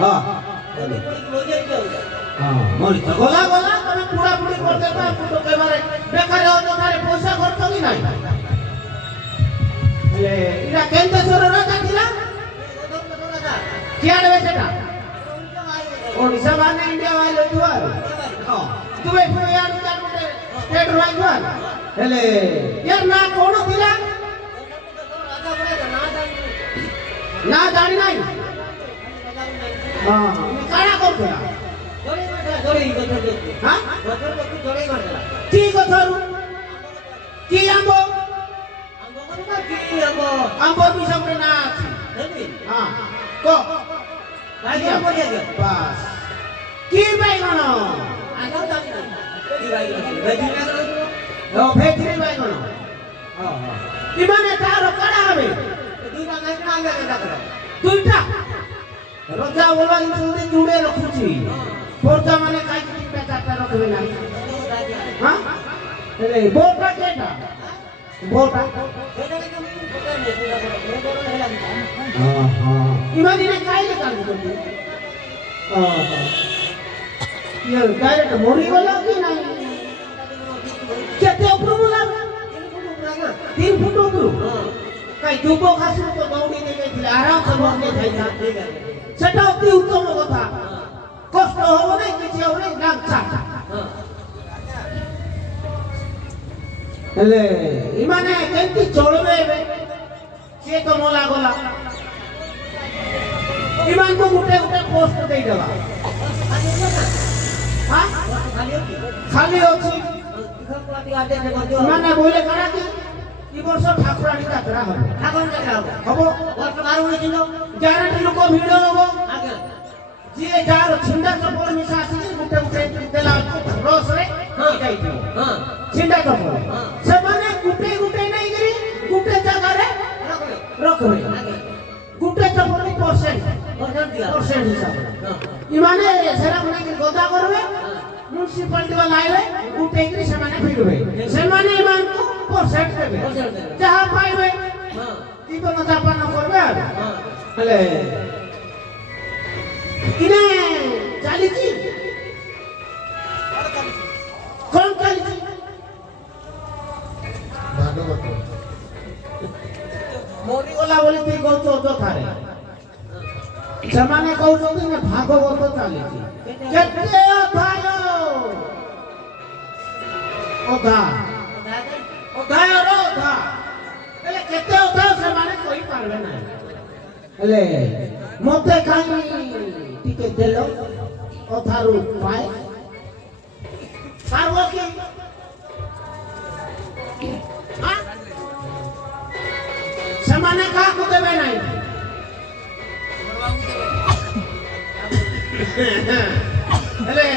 हां मोरी गला गला तमे पूरा पूरी कर देता तो के बारे बेकार हो तो थारे पैसा खर्च की नाही ले इरा केंद्र सरकार राजा थिला कियाडे बेटा ओडिशा माने इंडिया वाले जुआर हां तुवे यार चार स्टेट रॉय जुआर हेले यार ना कोण थिला ना जानी नाही हां काळा करतला हां की कथारू की आंबो आंबो भी सब ना अछि हां को भाई आंबो दिया बस की बैगण आंगो जानी की बैगण भेजी बैगण हां हां इमाने तारो कड़ा हबे दुईटा गायना आगे करा दुईटा रजा बोलवा इनसे जुड़े रखुची पोरता माने काई तीनटा चारटा रखबे ना हां अरे बोटा केटा बोटा हां हां इमाने काई ले काम करती हां हां ये डायरेक्ट मोरी वाला की नहीं केते ऊपर बोला 3 फुट ऊपर काई दुबो खासु तो दौड़ी दे गई आराम से मोके थाइना सेटा अति उत्तम कथा कष्ट हो नहीं किछि हो नहीं गांचा हेले इमाने केंती चलबे से तो मोला गोला इमान को गुटे गुटे पोस्ट दे देबा हां खाली अछि माने बोले करा कि ई वर्ष ठाकुरानी यात्रा हो ठाकुरानी यात्रा हो वर्ष 12 होई दिनो जारा लोक भीड़ हो आगे जे जार छिंडा चपल मिसा आसी गुटे गुटे देला रस रे जाई दियो हां छिंडा चपल से माने गुटे गुटे नहीं करी गुटे जगह रे रख रे गुटे चपल परसेंट दिया परसेंट हिसाब ई माने सेरा माने गोदा करबे म्युनिसिपालिटी वाला आइबे गुटे करी से माने फिरबे से माने मान को परसेंट देबे जहां पाइबे हां जीवन यापन करबे हां हेले इने चालीची कौन चालीची भागवत मोरी वाला बोली ती को चोदो थारे जमाने कहू छथि ने भागवत चालीची केते भायो ओधा ओधा ओधा एले केते ओधा से माने कोई पारबे ना एले मते खाई टिके देलो अथारु पाए पारबो की हां समाने का को देबे नाही हेले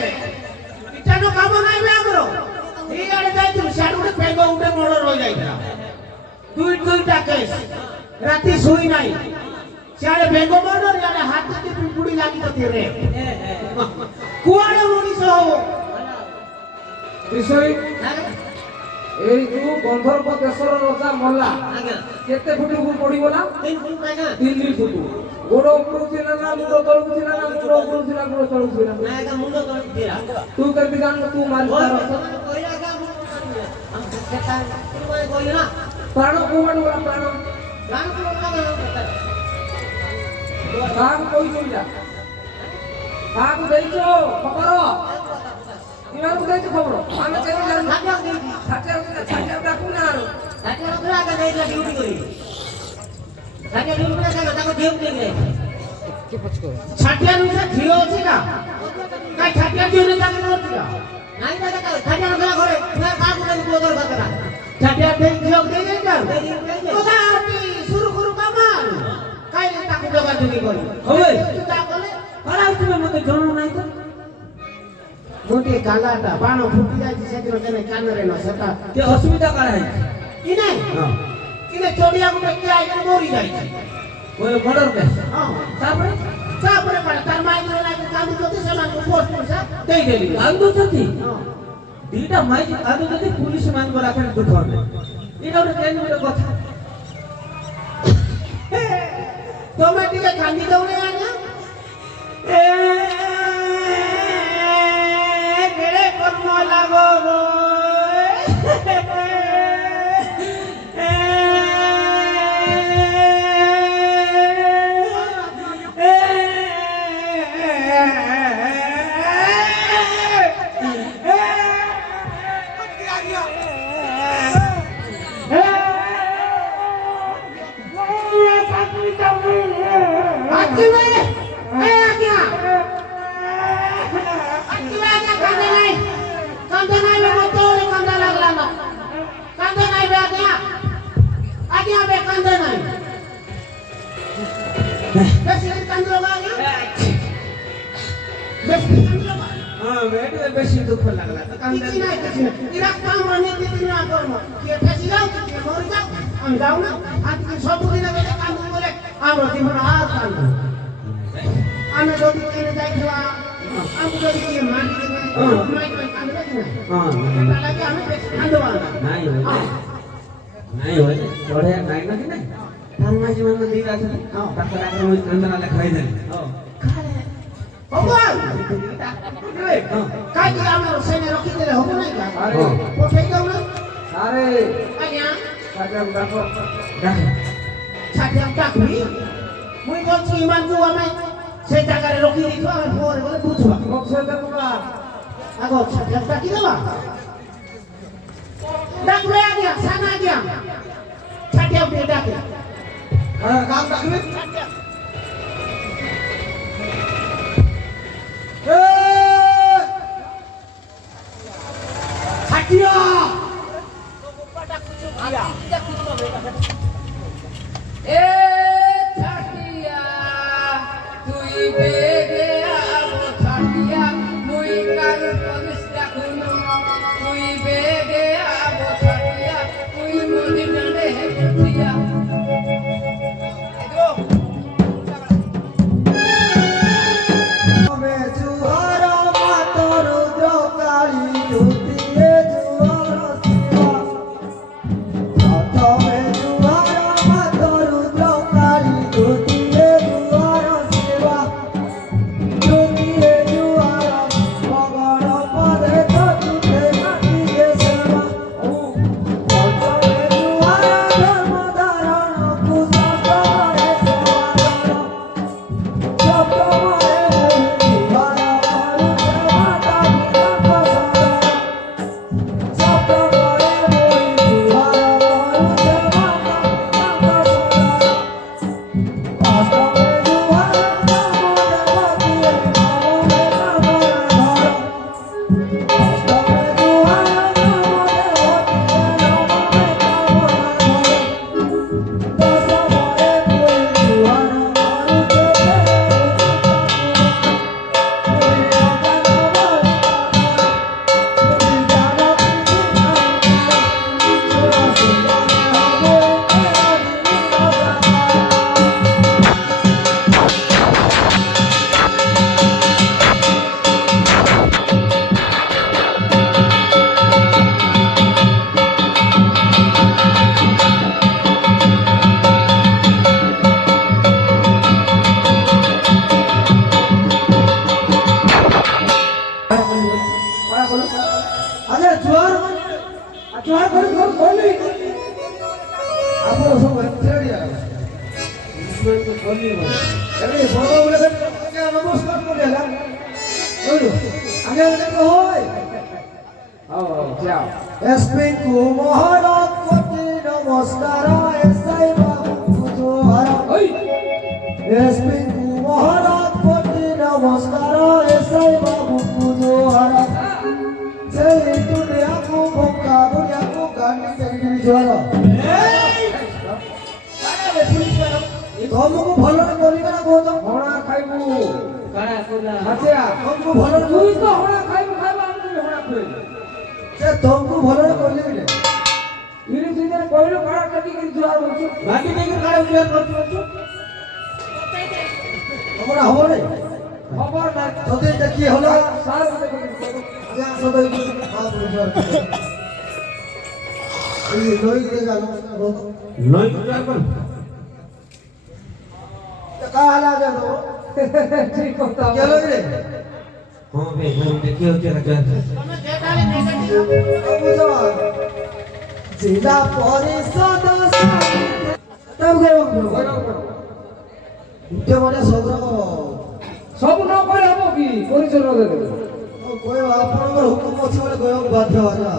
इटानो काम नाही बे हमरो ई आड़े जाई तू साडुडे पेगो उठे मोड़ रह जाईता दुईटा केस राती सोई नाही सियाड़े बेगो मोड़ यारे हाथ की पिंपुड़ी लागी तो तेरे कुआड़े मनीष हो विषय এই যে গন্ধর্ব দেশর রাজা মল্লা কেতে ফুট উপর পড়িবলা 3 ফুট না 3 ফুট গোড় উপর ছিল না মুড় তলু ছিল না মুড় উপর ছিল গোড় তলু ছিল না এটা মুড় তলু ছিল তুই কবি গান তুই মার কইরা গা हम सेटा कोई कोई ना प्राण कोमण वाला प्राण प्राण को लगा কাক কই চইলা কাক দেইছো খবর ইমানু দেইছো খবর আমি কেন জানি ছাটিয়া ডাকু না আর ছাটিয়া ওরা আগে দেইলা ডিউটি করি ছাটিয়া ডিউটি করে জায়গা তাকে ডিউটি করে কি পছকো ছাটিয়া নিছে ঝিও আছে না কাই ছাটিয়া ঝিও নে জায়গা নতি না নাই দাদা ছাটিয়া না ঘরে না কাক করে ব্লগার বাতরা ছাটিয়া দেই ঝিও দেই দেই না ওটা আরতি শুরু করু কামান কাই তাকে যোগাযোগ করি হবে তুই তা বলে পড়াই তুমি মতে জানো নাই তো मोटे कालाटा बाणो फुटी जाय सेतिर केने कानरे न सेटा के असुविधा काढा है इने हां इने चोरिया को के आइ मोरी जाय ओए मर्डर के हां तापरे पडा तार माई रे लागे कांदु जति समान को पोस्ट पैसा देई देली कांदु जति हां दीटा माई कांदु जति पुलिस मान को राखे दुख ने इना रे केन रे कथा ତମେ ଟିକେ କାନ୍ଦି ଦଉନି ଆଜ୍ଞା କେଡ଼େ କର୍ମ ଲାଗ ଗୋ বেশি দুঃখ লাগলা কিছু নাই এরা কাম রানি দিন না করব কে ফেসি যাও কে মরে যাও আমি যাও না আজকে সবদিন আগে কাম করে আমরা জীবন আর কাম আমি যদি কিনে যাইছিলা আমি যদি কিনে মাটি দেবে মাই কাম করে না লাগে আমি বেশি কান্দবা নাই নাই হয় চড়ে নাই না কিনে ঠান্ডা জীবন দিন আছে তারপর আগে ওই কান্দনা লেখাই দেন ভগবান কাই কি আমার সেনে রকি দিলে হবে না কি আরে পঠাই দাও না আরে আজ্ঞা সাজাম ডাকো ডাক সাজাম ডাকবি মুই বলছি ইমান কো আমি সেই জায়গায় রকি দিছ আমি পরে বলে বুঝবা বক্সে দেখবা আগো সাজাম ডাকি দেবা ডাকলে আজ্ঞা সানা আজ্ঞা সাজাম দিয়ে ডাকে হ্যাঁ কাম ডাকবি Hatia! Hatia, tui bege abo Hatia, tui kar pamis dakunu, tui bege abo Hatia, tui mudi nane Hatia. ତମକୁ ଭଲ କରିବେ ନା କହୁଛ ହଣା ଖାଇବୁ କାଣା କଲା ଆଚ୍ଛା ତମକୁ ଭଲ ତୁଇ ତ ହଣା ଖାଇବୁ ଖାଇବୁ ଆମେ ତୁଇ ହଣା ଖୁଏଇବୁ ସେ ତମକୁ ଭଲ କରିଲେ ବିଲେ ଇରି ସିଧା କହିଲୁ କାଣା ଟକି କରି ଜୁହାର ହଉଛୁ ବାକି ନେଇକି କାଣା ଜୁହାର କରୁଛୁ ତମର ହବ ରେ খবর না তোদের এটা কি হলো স্যার আগে সদাই এই লই দিয়ে গেল লই দিয়ে গেল काला जानो ठीक কথা चलो रे ହଁ ବେ ମୁଁ ଦେଖି ହଉଛି ନା କେମିତି ତମେ ଯେଟାଳେ ନେଗେଟିଭ ବୁଝ जिला परिषद तब गयो इते बड़े सदर ସବୁ ନ କଲେ ହବ କି ପରିଚୟ ନ ଦେଲେ कोई आपनकर हुकुम अछि बोले गयो बाध्य आजा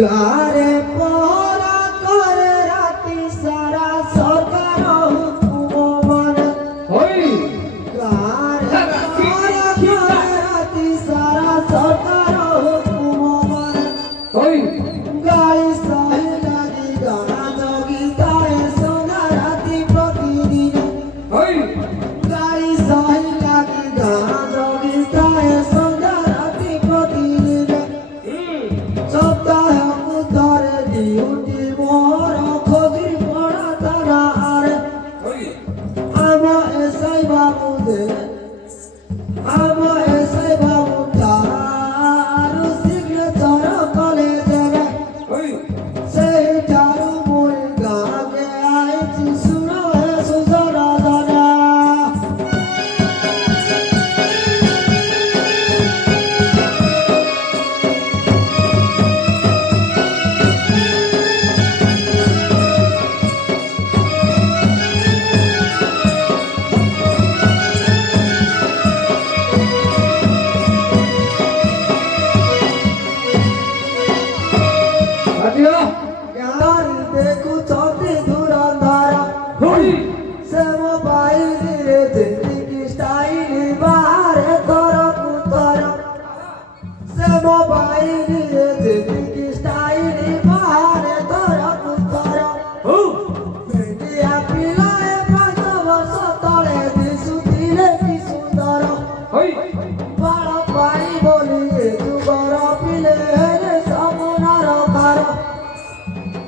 गारे पहरा करे राती सारा सरकार हुकुम माने होई गारे पहरा करे राती सारा सरकार हुकुम माने होई गाली सहे लागी गाना जोगीताए सोना राती प्रतिदिन होई गाली सहे लागी गाना जोगीताए सोना राती प्रतिदिन सप्ताह मुतारे डियूटी मोर खोजी पड़ा तारा आरे होई आमा एसआई बाबू दे आमा एसआई बाबू तारू सिग्नेचर कॉलेज रे होई सेठारू मोर गागे आइछि सुनो हे सुजरा दाना ଆଜିଆ यार देखो चौथी धुरंधरा होई से मोबाइल रे जिंदगी स्टाइल बाहर तोरा कुतरा से मोबाइल रे जिंदगी स्टाइल बाहर तोरा कुतरा हो इंडिया पिलाए 5 वर्ष तले दिसुतिले कि सुंदर होई बाळ पाई बोली जुगर पिले रे समुनार कार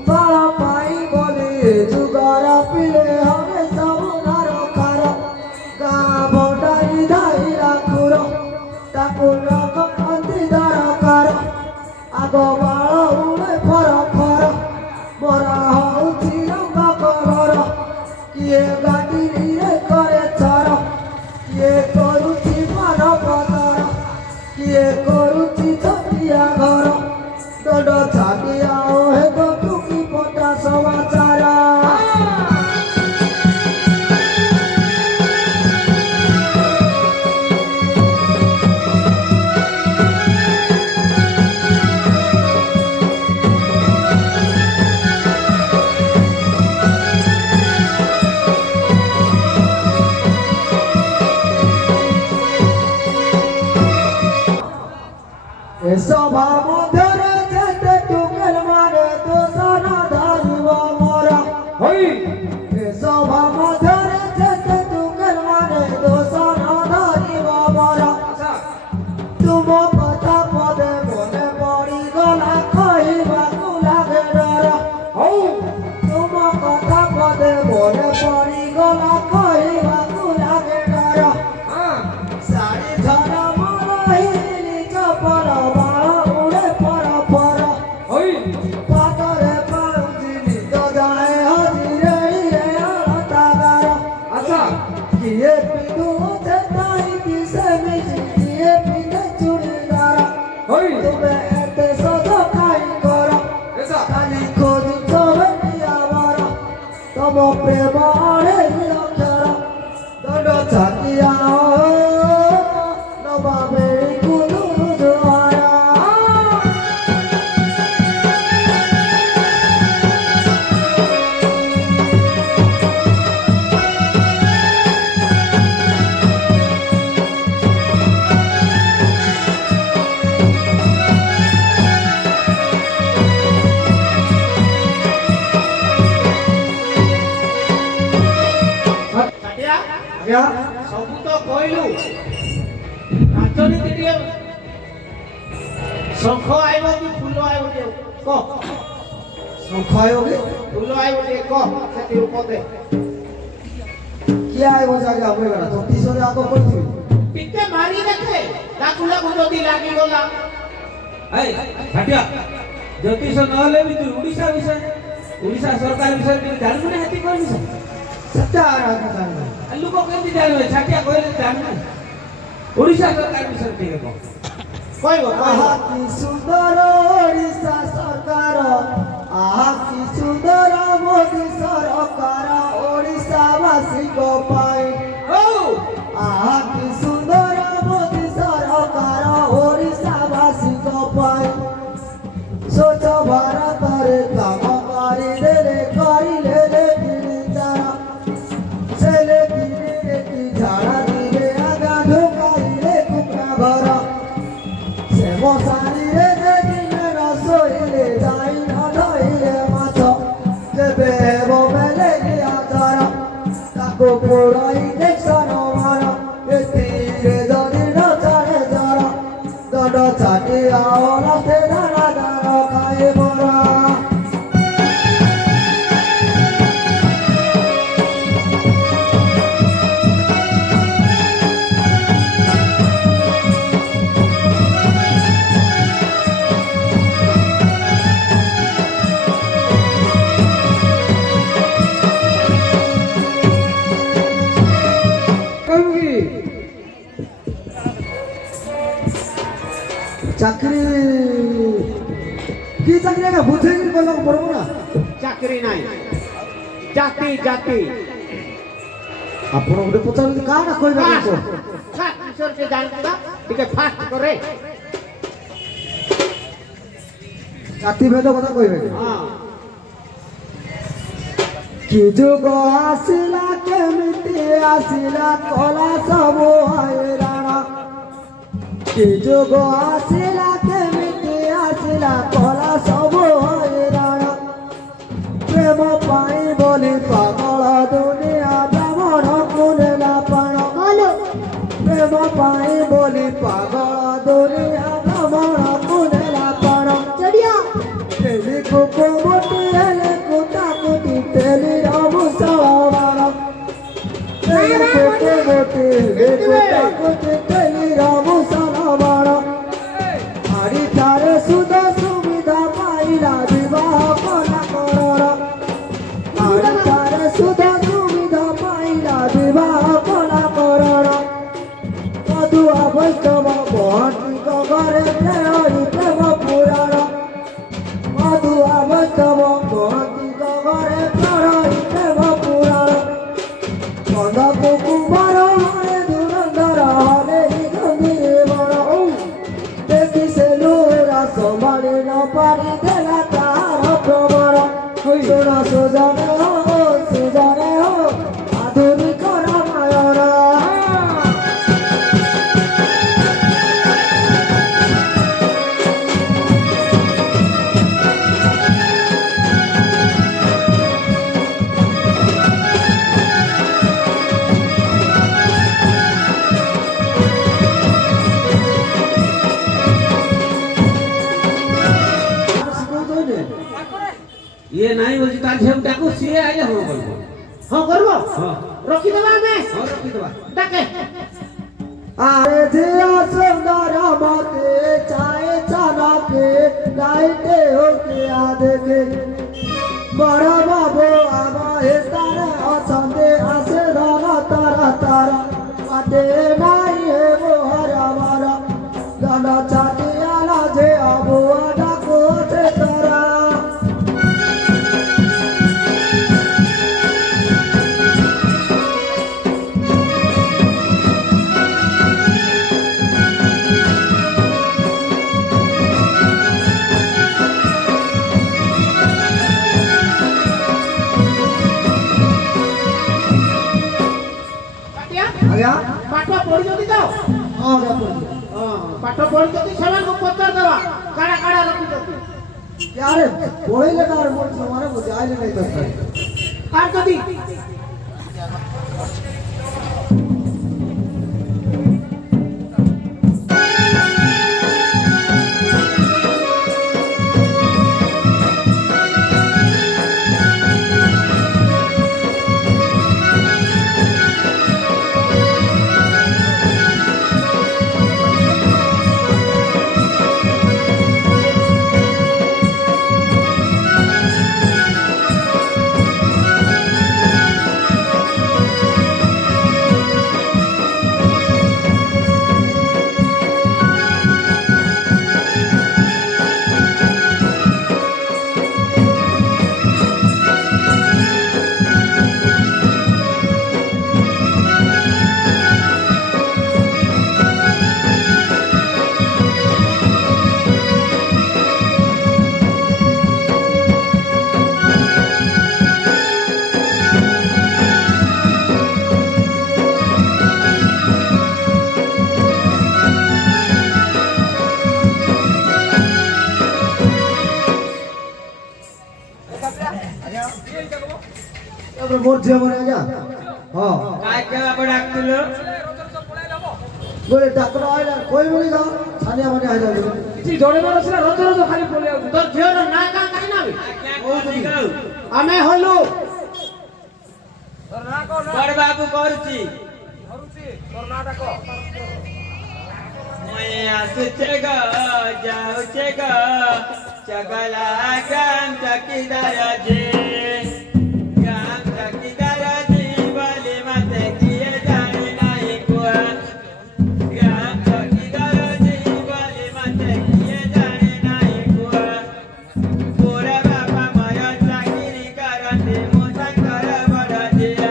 बाळ पाई बोली जुगर पिले हमें समुनार कार गाँ बटाई धाई राखुर ताकु रख अंति दरकार आग बाळ उड़े फर फर मरा हଉଛି ରଙ୍ଗ କଲର କିଏ ଗାଡ଼ିରେ କରେ ଚର କିଏ କରୁଛି ମାନ ପତର କିଏ କରୁଛି ଛତିଆ ଘର ଦଣ୍ଡ ଛାଡ଼ିଆ ହେ ଟୁକି ପଟା ସମାଚାର ଏ ସଭା ମଧ୍ୟରେ ଯେତେ ଟୁକେଲ ମାରେ ଦୋଷଣ ଧରିବ ମୋର होई ଏ ସଭା ମଧ୍ୟରେ ଯେତେ ଟୁକେଲ ମାରେ ଦୋଷଣ ଧରିବ ମୋର ଆଚ୍ଛା ତୁମ କଥା ପଦେ ମନେ ପଡ଼ିଗଲା କହିବାକୁ ଲାଗେ ଡର ହଉ ତୁମ କଥା ପଦେ ମନେ ପଡ଼ିଗଲା କହିବାକୁ ଲାଗେ ଡର ହଁ ଶାଢ଼ୀ ଧର ମୋର ହିଲି ଚପଲ ବାଳ ଉଡ଼େ ଫର ଫର ହୋଇ ପାଦରେ ପାଉଁଜି ନିଦ ଯାଏ ହଜିରେ ଅଳତା ଗାର ଆଚ୍ଛା କିଏ ପିନ୍ଧୁଛେ କାହିଁକି ସେମିତି କିଏ ପିନ୍ଧେ ଚୁଡ଼ିଦାର ହୋଇ ତୁମେ ଏତେ ସଜ କାହିଁ କର ଏସା ଖାଲି ଖୋଜୁଛ ଭେଟିଆ ବର ତମ ପ୍ରେମ ଅଢ଼େଇ ଅକ୍ଷର ଦଣ୍ଡ ଛାତିଆ ନବା ବେଳି କୁଲୁ ଜୁହାର କାଟିଆ ଆଜ୍ଞା ସବୁ ତ କହିଲୁ ରାଜନୀତି ଟିକେ ଶଙ୍ଖ ଆଇବ କି ଫୁଲ ଆଇବ ଟିକେ କହ ଶଙ୍ଖ ଆଇବ କି ଫୁଲ ଆଇବ ଟିକେ କହ ସେଠି ଉପଦେ କିଏ ଆଇବ ଜାଗା ଆପଣଙ୍କର ଛତିଶରେ ଆଗ କରିଥିବି ଟିକେ ମାରି ଦେଖେ ତାକୁ ଲାଗୁ ଯଦି ଲାଗିଗଲା এই ভাটিয়া জ্যোতিষ নহলে বি তুই উড়িষ্যা বিষয় উড়িষ্যা সরকার বিষয়ে কিছু জানবু না হেতি করবি सत्यारा जाने लोक केମିତି ଜାଣିବେ ଛାଟିଆ କହିଲେ ଜାଣିବେ ଓଡ଼ିଶା ସରକାର ବିଷୟରେ ଟିକେ କହ କହିବ आहा की सुंदर ओडिशा सरकार आहा की सुंदर मोदी सरकार ओडिशा वासी को पाए आहा की सुंदर मोदी सरकार ओडिशा वासी को पाए स्वच्छ भारत रे काम करी ले चारा से ले की झाड़ा दिले आगा ढोकाइले कुकरा घर से मसारी रे देखिले रसोइले जाई नधइले माछ जेबे हेबो बेले आचार ताको पोड़ाई देखसन मार एतिरे जदि न चाहे जरा दड चाटी आओ से धारा धारा खाए बरा କହିବୁ ଚାକିରି କି ଚାକିରି ଆଜ୍ଞା ବୁଝେଇକି କହିବାକୁ ପଡିବ ନା ଚାକିରି ନାହିଁ ଜାତି ଜାତି ଆପଣ ଗୋଟେ ପଚାରୁଛନ୍ତି କାଣା କହିବା କଥା ବିଷୟରେ ଜାଣିଥିବା ଟିକେ ଫାଷ୍ଟ କରେ ଜାତି ଭେଦ କଥା କହିବେ କି? ହଁ କି ଯୁଗ ଆସିଲା କେମିତି ଆସିଲା କଲା ସବୁ ହଇରାଣ କି ଯୁଗ ଆସିଲା କେମିତି ଆସିଲା କଲା ସବୁ ହଇରାଣ ପ୍ରେମ ପାଇଁ ବୋଲି ପାଗଳ ଦୁନିଆ ବ୍ରାହ୍ମଣକୁ ନେଲା ପାଣ ପ୍ରେମ ପାଇଁ ବୋଲି ପାଗଳ ଦୁନିଆ ବ୍ରାହ୍ମଣକୁ ନେଲା ପାଣ ତେଲିକୁ କୋମଟି ହେଲେ କୁତାକୁ ତେଲି ରମୁ ସବାର ତେଲିକୁ କୋମଟି ହେଲେ କୁତାକୁ ତେଲି ରମୁ ସବାର ଆଡ଼ିଠାରେ ସୁଧ ସୁବିଧା ପାଇଲା ବିବାହ କଲା କରର ଆଡ଼ିଠାରେ ସୁଧ ସୁବିଧା ପାଇଲା ବିବାହ କଲା କରର ମଧୁଆ ବୈଷ୍ଣବ ମହାନ୍ତିଙ୍କ ଘରେ ପ୍ରେମ ପୁରାଣ मधुआ बस्तव महती घरे चढ़ई प्रेम पुराण कंदको कुमार हरे धुरंधर हरे गंभीर बड़ देखी से लोरा संभाली न पारी देला तार प्रबल सुन सुजने हो आधुनिक रामायण ଇଏ ନାହିଁ ବୋଲି ତା ଝିଅକୁ ଡାକୁ ସିଏ ଆଇଲେ ହଁ କରିବ ହଁ କରିବ ହଁ ରଖିଦେବା ଆମେ ହଁ ରଖିଦେବା ଡାକେ आरे जिया सुंदर मते चाहे चलके लाइटे होके आदेके बड़ा बाबू आमा हे तारे अचंदे आसे धन तारा तारा आटे माई हे मोहरा मारा धन चाटिया लाजे अबुआ डाको से तारा ଆଜ୍ଞା ପାଠ ପଢିଛନ୍ତି ତ ହଁ ବାପୁ ପାଠ ପଢିଛନ୍ତି ସେମାନଙ୍କୁ ପଚାରିଦେବା କାଣା କାଣା ରଖିଛନ୍ତି यारे पहिले कार मोर समारे बुझाइले नै त আর যদি তারপরে মোর ঝিও মরে আজ্ঞা হ্যাঁ काय केव्हा पण डाकतलो বলে ডাক্তার আইলা কই বলি দাও ছানিয়া মানে আইলা କିଛି ଜଣେ ବାର ସିନା ରଜ ରଜ ଖାଲି ପଳେଇ ଆଉଛୁ তোর ঝিওর না কা কাই না আমি হলু ତୋର ନାଁ କଣ ବଡ ବାବୁ କରୁଛି କରୁଛି ତୋର ନାଁଟା କହ ମୁଁ ଆସୁଛେ ଗ ଯାଉଛେ ଗ ଚଗଲା ଗ୍ରାମ ଚକିଦାର ଯେ ଗ୍ରାମ ଚକିଦାର ଯେ ବୋଲି ମତେ କିଏ ଜାଣି ନାହିଁ କୁହ ଗ୍ରାମ ଚକିଦାର ଯେ ବୋଲି ମତେ କିଏ ଜାଣି ନାହିଁ କୁହ ପୁରା ବାପା ମୋର ଚାକିରି କରନ୍ତି ମୁଁ ତାଙ୍କର ବଡ ଝିଅ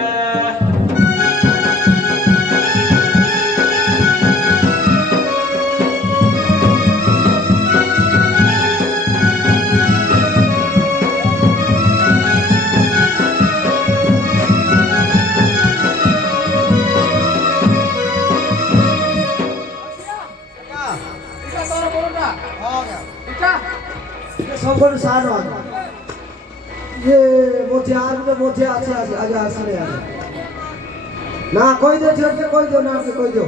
ଏଇଟା ତୋର ବড়ଟା ଏଇଟା সকল সার ইয়ে মোঝে আর মোঝে আছে আছে আজ আসলে আছে না কই দে ঝিওকে কই দিও না কে কই দিও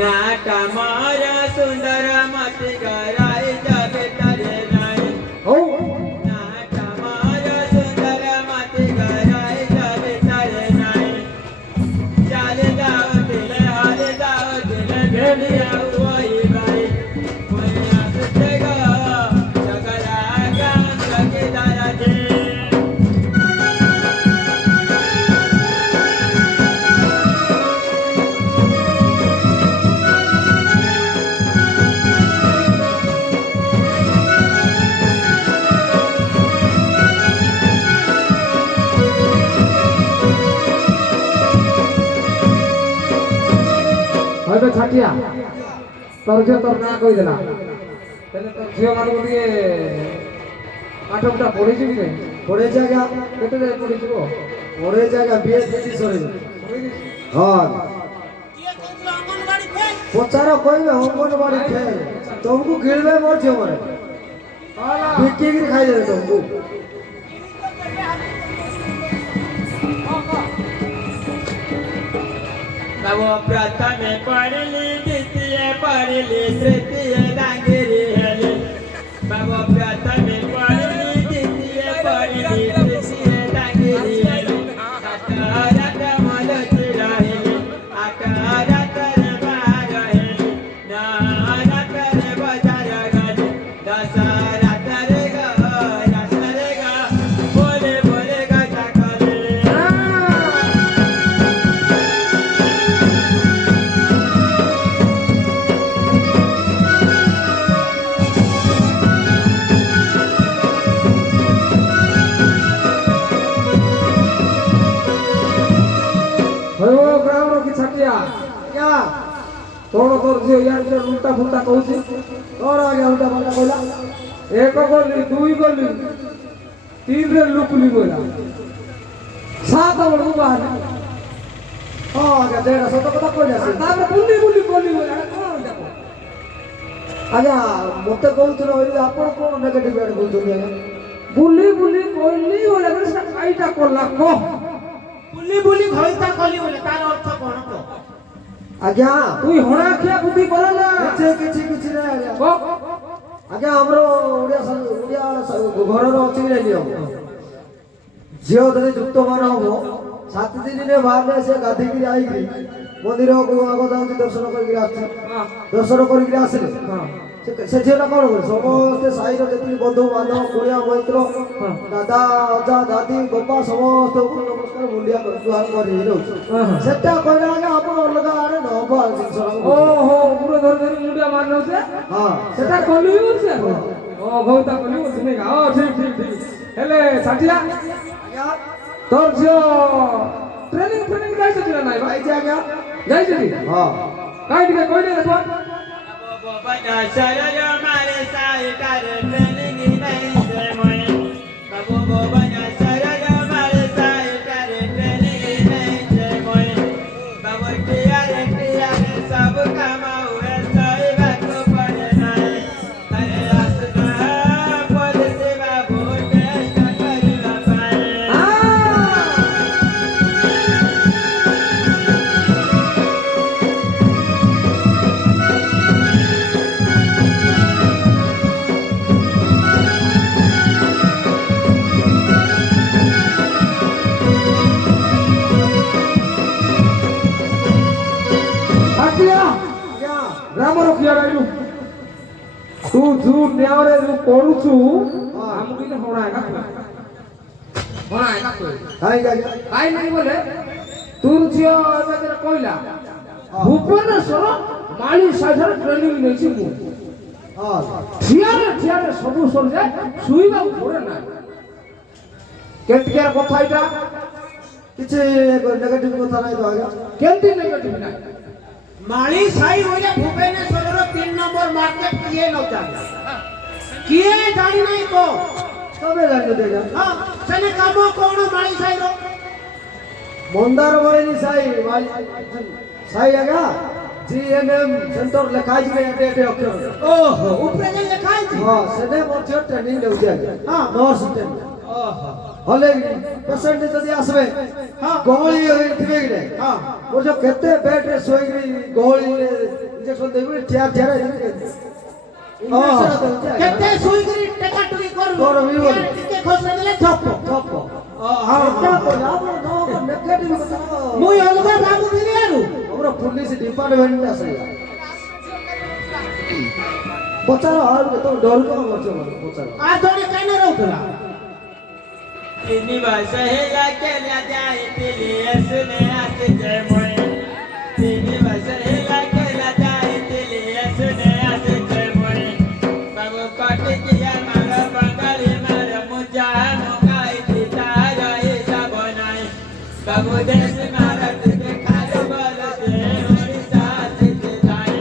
नाट मारा सुंदर मत कराई जावे तरे नाही ও नाट मारा सुंदर मत कराई जावे तरे नाही चाल जाओ दिल हाल जाओ दिल भेड़ी आओ वही भाई मैया सुते गो जगला गान चकीदार जे হয়তো ছাটিয়া তোর ঝিও তোর নাଁ କହିଦେଲା ତାହେଲେ ତୋର ଝିଅମାନଙ୍କୁ ଟିକେ ପାଠ ପୁଠା ପଢ଼େଇଛୁ କି ନାହିଁ পড়ে জায়গা କେତେ ଯାଏ ପଢ଼ିଯିବ পড়ে জায়গা বিয়ে দিছি সরে হ্যাঁ পচার কইবে অঙ্গনবাড়ি খেয়ে তোমকু গিলবে মোর ঝিও মরে বিক্রি করে খাই দেবে তোমকু बाबू प्रथमे पढ़ली द्वितीय पढ़ली तृतीय डांगरी हेली बाबू प्रथमे पढ़ली द्वितीय पढ़ली तृतीय डांगरी हेली अठारह मलती रहेली अठारह बाहर हेली नौ बाजार गली दशहरा गा बोले बोले गाता कले ହଇବ ଗ୍ରାମର କି ଛାଟିଆ क्या କଣ ତୋର ଝିଅ ଇଆଡେ ଉଲ୍ଟା ଫୁଲ୍ଟା କହୁଛି और आ गया उल्टा पल्टा बोला ଏକ ଗଲି ଦୁଇ ଗଲି ତିନିରେ ଲୁକୁଲି ବୋଇଲା ସାତ ବେଳକୁ ବାହାରିଲି हाँ आ गया तेरा सत कथा कोई ना ତାପରେ ବୁଲି ବୁଲି ଗଲି ବୋଇଲା କଣ ଯାକ ଆଜ୍ଞା ମତେ କହୁଥିଲେ କହିଲେ ଆପଣ କଣ ନେଗେଟିଭ ଆଡେ କହୁଛନ୍ତି ଆଜ୍ଞା ବୁଲି ବୁଲି କହିଲି ବୋଇଲା ସେଟା କାଇଟା କଲା କହ বুলি বুলি ঘইতা কলি বলে তার অর্থ কোন কো ଆଜ୍ଞା তুই হଣା খিয়া বুদ্ধি কর না କିଛି କିଛି ନାହିଁ ଆଜ୍ଞା କହ ଆଜ୍ଞା ଆମର ଓଡ଼ିଆ ଘରର ଅଛି କି ନାହିଁ ନିୟମ ଝିଅ ଯଦି ଯୁକ୍ତମାନ ହବ 7 ଦିନରେ ବାହାରେ ସେ ଗାଧେଇକିରି ଆଇକିରି ମନ୍ଦିରକୁ ଆଗ ଯାଉଛି ଦର୍ଶନ କରିକିରି ଆସୁଛି ଦର୍ଶନ କରିକିରି ଆସିଲେ ସେ ଝିଅଟା କଣ କରେ ସମସ୍ତେ ସାହିର ଯେତିକି ବନ୍ଧୁ ବାନ୍ଧବ କୁଣିଆ ମୈତ୍ର ଦାଦା ଅଜା ଦାଦି ବାପା ସମସ୍ତଙ୍କୁ ନମସ୍କାର ମୁଣ୍ଡିଆ ଜୁହାର କରି ରହୁଛି ସେଟା କହିଲା ଆଜ୍ଞା ଆପଣ ଅଲଗା ଆଡେ ନବ ଜିନିଷ ଓହୋ ପୁରା ଧରି ଧରି ମୁଣ୍ଡିଆ ମାରି ନଉଛେ ହଁ ସେଟା କଲି ବলছে ও ভৌতা কলি বলছে নাকি ও ঠিক ঠিক ঠিক হেলে ছাটিয়া তোর ঝিও ট্রেনিং ট্রেনিং যাইছে না নাই ভাই পাইছে আজ্ঞা যাইছে নি হ্যাঁ কাই দিকে কইলে দেখো बना शरर मारे साई कर ट्रेनिंग नहीं से मोए बाबू बना शरर मारे साई कर ट्रेनिंग नहीं से मोए बाबू किया रे सब कमाओ सही बात पड़े नहीं अरे आसना बोल से ଯିଆଡ଼ୁ ତୁ ଯୋଉ ନ୍ୟାୟରେ ଯୋଉ କରୁଛୁ ଆମକୁ କିନ୍ତୁ ହଣା ଏକା କାହିଁକି ଆଜ୍ଞା କାହିଁ ନାହିଁ ବୋଲେ ତୋର ଝିଅ ଏବେ କହିଲା ଭୁବନେଶ୍ୱର ମାଳି ସାହିରେ ଟ୍ରେନିଂ ନେଇଛି ମୁଁ ହଁ ଠିଆରେ ସବୁ ସରିଯାଏ ଶୋଇବାକୁ ପଡେ ନା କେମିତିକାର କଥା ଏଇଟା କିଛି ନେଗେଟିଭ କଥା ନାହିଁ ତ ଆଜ୍ଞା କେମିତି ନେଗେଟିଭ ନାହିଁ ମାଳି ସାହି ବୋଇଲେ ଭୁବନେଶ୍ୱରର 3 ନମ୍ବର ମାର୍କେଟ କିଏ ନ ଜାଣେ କିଏ ଜାଣି ନାହିଁ କో ତମେ ଜାଣିଛନ୍ତି ଆଜ୍ଞା ହଁ ସେନେ କାମ କଣ ମାଳି ସାହିର ମନ୍ଦାର ମାଳିନୀ ସାହି ସାହି ଆଜ୍ଞା GNM ସେଣ୍ଟର ଲେଖା ହେଇଛି ଏତେ ଏତେ ଅକ୍ଷର ଓହୋ ଉପରେ ଯେ ଲେଖା ହେଇଛି ହଁ ସେନେ ମଧ୍ୟ ଟ୍ରେନିଂ ଦେଉଛି ଆଜ୍ଞା ହଁ। ନର୍ସ ଟ୍ରେନିଂ ଓହୋ ହଲେ ପେସେଣ୍ଟ ଯଦି ଆସିବେ ହଁ। ଗହଳି ଥିବେ କି ନାହିଁ ହଁ ବୁଝ କେତେ ବେଡରେ ଶୋଇକି ଗହଳି ଇଞ୍ଜେକ୍ସନ ଦେବି ଠିଆ ଠିଆ କେତେ ଶୋଇକିରି ଟେକା ଟୁକି କରବି କରବୁ ବୋଲି। ଟିକେ ଖସରେ ଦେଲେ ଥପ ହଁ ନେଗେଟିଭ କଥା ମୁଁ ଅଲଗା ଭାବୁଥିଲି ଆରୁ ଆମର ପୁଲିସ ଡିପାର୍ଟମେଣ୍ଟ ଆସେ ପଚାର ଆଉ କେତେବେଳେ ଡରୁଛ ପଚାର আর জনে কেন রହୁଥିଲା ତିନି ବର୍ଷ ହେଲା କେଲା ଯାଇଥିଲି ଏସୁନେ ଆସିଛେ ମୁଇଁ ତିନି ବର୍ଷ ହେଲା କେଲା ଯାଇଥିଲି ଏସୁନେ ଆସିଛେ ମୁଇଁ ବାବୁ କଟିକିଆ ମାର ବଙ୍ଗାଳୀ ମାର ମୁଜା ମୁକାଇଛି ତାର ହିସାବ ନାହିଁ ବାବୁ ଦେଶ ମାର ଟିକେ ଖାଲ ବଲ ସେ ଓଡ଼ିଶା ଆସିଛେ ଯାଇ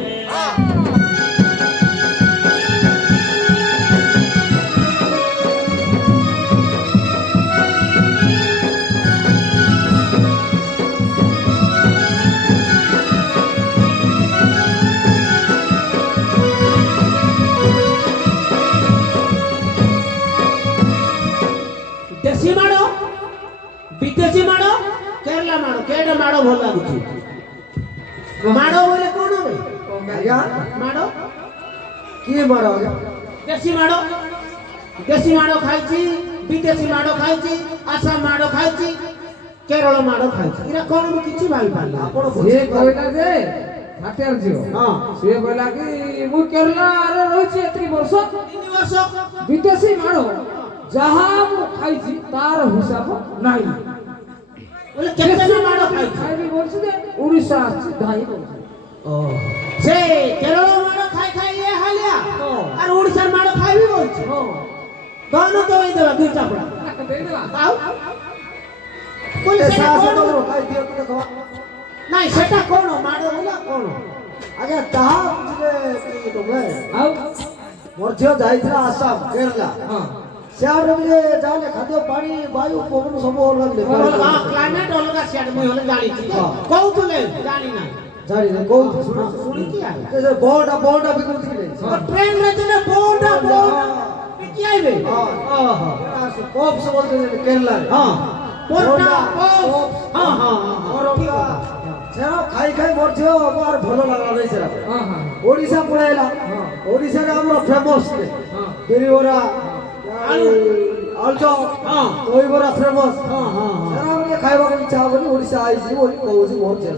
দেশি মাড় বিদেশি মাড় কেরলা মাড় কেডা মাড় ভাল লাগুছি মাড় বলে কোন হবে ଆଜ୍ଞା মাড় କିଏ ମାଡ଼ ଆଜ୍ଞା দেশি মাড় খাইছি বিদেশি মাড় খাইছি আসাম মাড় খাইছি কেরল মাড় খাইছি এরা কোন ମୁଁ କିଛି ভাবি পারলি ଆପଣ ସିଏ କହିଲା ଯେ ହାଟିଆର ଝିଅ ହଁ ସିଏ କହିଲା କି ମୁଁ କେରଳାରେ ରହିଛି ଏତିକି ବର୍ଷ 3 ବର୍ଷ ବିଦେଶୀ ମାଡ଼ ଯାହା ମୁଁ ଖାଇଛି ତାର ହିସାବ ନାହିଁ বলে কেতে মাড় খাইছি ଖାଇବି ବলছি ଯେ ଓଡ଼ିଶା ଆସିଛି ଧାଇ ବলଛି সে কেরল মাড় খাই খাই এ হালিয়া আর ওড়িশার মাড় খাইবি বলছে দোনো তো এই দেবা দুই চাপড়া ଦେଇଦେଲା আও বলে ଏ সেটা ସାହସ কোন ତମର କାଇଁ ଦିଅ ଟିକେ ଦେଖ নাই সেটা কোন মাড় বলা কোন ଆଜ୍ଞା ତାହା ବୁଝିଲେ କି ତମେ ଆଉ ମୋର ଝିଅ ଯାଇଥିଲା ଆସାମ କେରଲା ହଁ ସିଆଡେ ବି ଯାହେଲେ ଖାଦ୍ୟ ପାଣି ବାୟୁ ପବନ ସବୁ ଅଲଗା ହଁ କ୍ଲାଇମେଟ ଅଲଗା ସିଆଡେ ମୁଇ ହଲେ ଜାଣିଛି କହୁଥିଲେ ଜାଣି ନା ଜାଣିଲେ କୋଉ ଶୁଣିକି ଆଇଲା ସେ ବଡଟା ବିକୁଛି କି ନାହିଁ ट्रेन में जने बोडा बोडा की आइबे ହଁ ओहो ପପ୍ ସବୁ ଅଛନ୍ତି କେରଲାରେ हां बोडा हां हां ସେରା ଖାଇ ଖାଇ ମୋର ଝିଅ ମୋର ଭଲ ଲାଗଲା ନାହିଁ ସେରା ହଁ ହଁ ଓଡ଼ିଶା ପଳେଇଲା ଓଡ଼ିଶାରେ ଆମର ଫେମସ୍ ହଁ ବିରିବରା ଆଳୁ ଆଳୁଚପ हां ଦହିବରା ଫେମସ୍ हां ହାं ସେରା ମୋତେ ଖାଇବାକୁ ଇଚ୍ଛା ହବନି ଓଡ଼ିଶା ଆଇଛି ବୋଲି କହୁଛି ମୋର ଝିଅ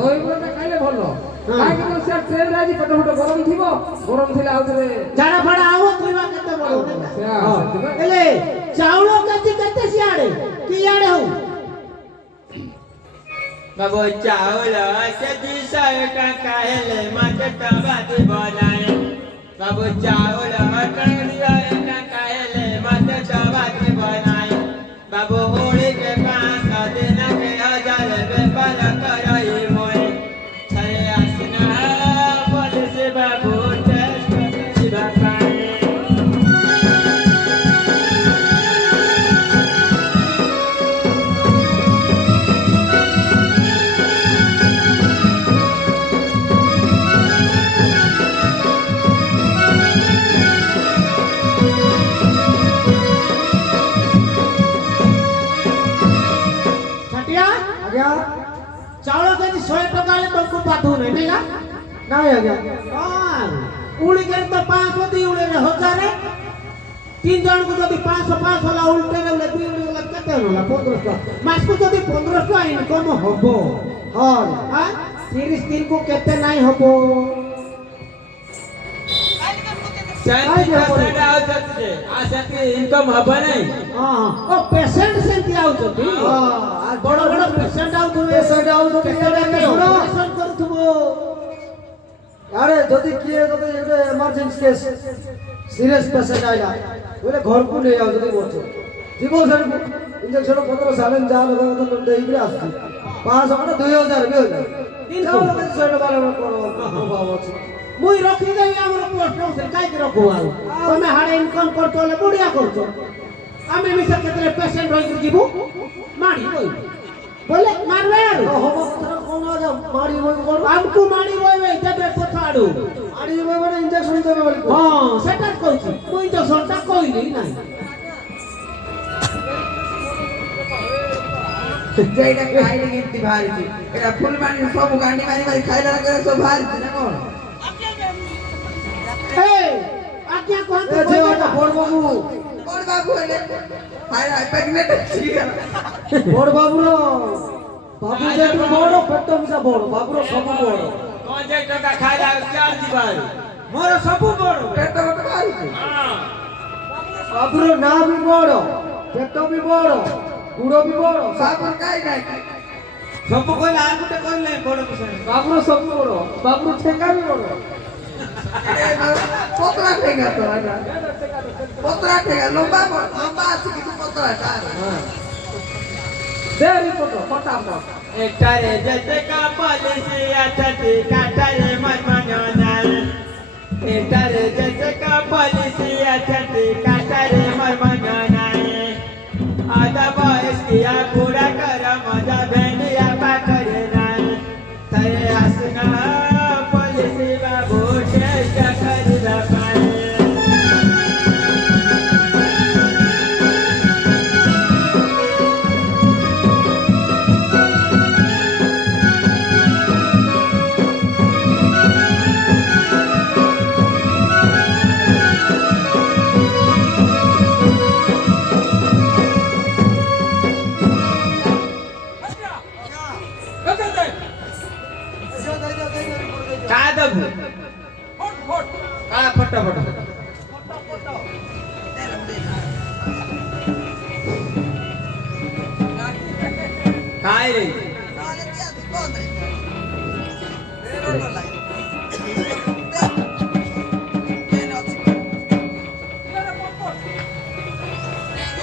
ଦହିବରାଟା ଖାଇଲେ ଭଲ କାହିଁକି ନା ସେ ଟ୍ରେନରେ ଆଜି ପେଟ ଫେଟ ଗରମ ଥିବ ଗରମ ଥିଲେ ଆଉ ଥରେ ଜାଡା ଫାଡା આવો তুইবা কেতে বড় এলে চাউল কেতে কেতে সিয়াড়ে কি আড়ে হউ বাবু চাউল কেজি 100 টাকা হেলে মাঝে টাবাদি বনায় বাবু চাউল টাকা হেলে মাঝে টাবাদি বনায় বাবু হোলি के 5 दिन के 1000 বেপার করাই মই ছায়ে আসনা পুলিশ বাবু টেস্ট দিবা পায় ছাটিয়া ଆଜ୍ଞା চাউল কেজি 100 টাকা হলে তোকে পাঠু নাই নেগা ନାଇଁ ଆଜ୍ଞା আর উড়ি করে তো 500 দি উড়ে রে হজারে তিন জনକୁ যদি 500 500 লা উল্টে রে উড়ে দুই উড়ে গলা কেতে হলা 1500 মাসକୁ যদি 1500 ইনকম হবো ହଁ হ্যাঁ 30 दिन को केते नहीं हबो सेंती पेशेंट आउचते आ सेंती इनकम हबा नहीं हां ओ पेशेंट सेंती आउचती हां बड़ बड़ पेशेंट आउथबे पेशेंट आउथबे शुनो शुनो करथबो আরে যদি কিয়ে যদি এটা এমার্জেন্সি কেস সিরিয়াস পেশেন্ট আইলা বলে ঘরকু নিয়ে যাও যদি বলছো জীব সেটা ইনজেকশন পত্র সালেন যা লোক তো দেইবি আসছি 500 টাকা 2000 বি হইলা যাও লোক সেটা ভালো করো বাবা আছে মুই রখি দেই আমার পোস্ট অফিস কাই কি রখো আর তুমি হাড়ে ইনকাম করতে হলে বড়িয়া করছো আমি মিছা ক্ষেত্রে পেশেন্ট হই দিব মারি কই বলে মারবে আর হবো তোরা কোন আজ মারি বই করো আমকু মারি বইবে দেবে কথাড়ু মারি বই মানে ইনজেকশন দেবে বলি হ্যাঁ সেটা কইছি মুই তো সনটা কইলি নাই যেটা খাইলে কিন্তু ভারিছি এটা ফুলবাণী সব গান্ডি মারি মারি খাইলা করে সব ভারিছি না কোন এই আজ্ঞা কোন এ যে ওটা বড় বাবু কোন বাবু এলে হায়রা প্রেগনেন্ট ছিল বড় বাবুর বাবু যে একটু বড় পেট মিশা বড় বাবুর সব বড় কোন যে টাকা খাইলা চার দিবাই মোর সবু বড় পেট মত ভারিছি हां বাবুর না বি বড় পেট বি বড় গুড়ো বি বড় সাবর কাই নাই সবু কইলা আর গুটে করলে বড় পেশেন্ট বাবুর সব বড় বাবুর ঠেকা বি বড় পতরা ঠেকা তো এটা পতরা ঠেকা লম্বা লম্বা আছে কিন্তু পতরা তার দে রিপোর্ট ফটাফট एकटारे जैसे का पॉलिसी अच्छी काटारे मन मनो नाई एकटारे जैसे का पॉलिसी अच्छी काटारे मन मनो नाई आधा बॉयस किया पूरा कर मजा भेंडिया पाकर नाई तेरे हंसना पॉलिसी बाबू टेस्ट कर दफाई काय दबू काय फटाफट काय रे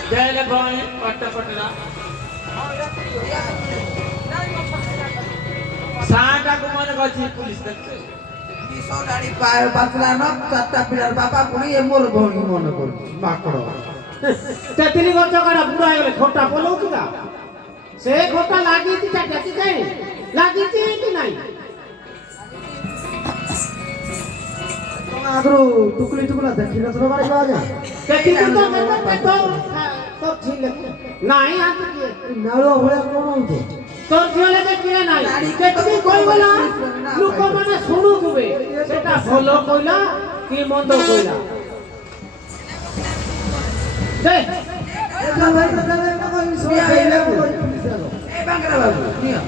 द्यायला भाऊ पटापटला साठाको मन गछि पुलिस देखছে বিশো গাড়ি পায় বাতরা ন চারটা পিলার বাবা পুনি এ মোর ভৌণী মনে করছি মাকড় তেতলি গছ কাটা বুড়া হয়ে খোটা পলউছি না সে খোটা লাগিছি চাটা কি কাই লাগিছি কি নাই আগ্রো টুকলি টুকলা দেখিলা তোর বাড়ি আগে দেখি তো তো ছিল নাই আজ কি নাড়ু ভଳିଆ কোন হতো তোর ঝিলে দেখিয়ে নাই কেতনি কইবলা লোক মানে শুনুবে সেটা ভালো কইলা কি মন্দ কইলা দে এটা ভাই তো যাবে না কই সব খাইলে পুলিশ আলো এই বাংলা বাবু নিও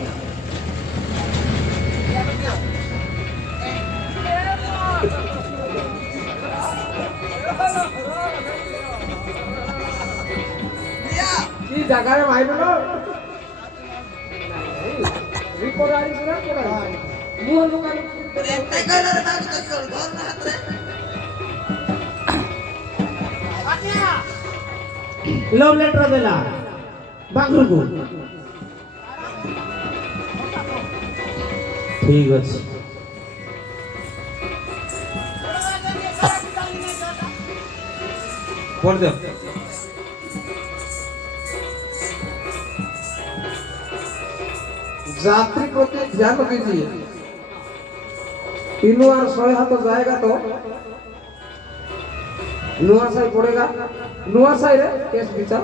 কি জায়গায় মাইবলো রিপোর্ট আইছ না কোন মুহ লোকাল একটা কইলা রে বাবু তো কর ধর না হাতরে লভ লেটার দেলা বাংরুকু ঠিক আছে পড় দে যাত্রী প্রতি ধ্যান दीजिए इनुआर 100 हाथ जाएगा तो नुआ साई पड़ेगा नुआ साई रे केस विचार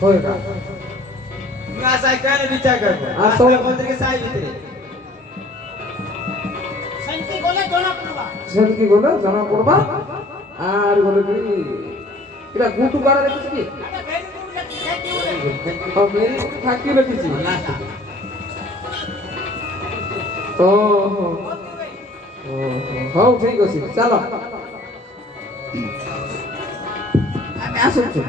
होएगा ना साइकिल विचार कर আর তো मंदिर के साई भीतर শান্তি গলে জনা পড়বা সেন কি বলে জানা পড়বা আর বলে কি এটা গুটু কারা রেখেছি কি ও মেরি থাকি রেখেছি ଓହୋ ହଉ ଠିକ ଅଛି ଚାଲ ଆମେ ଆସୁଛୁ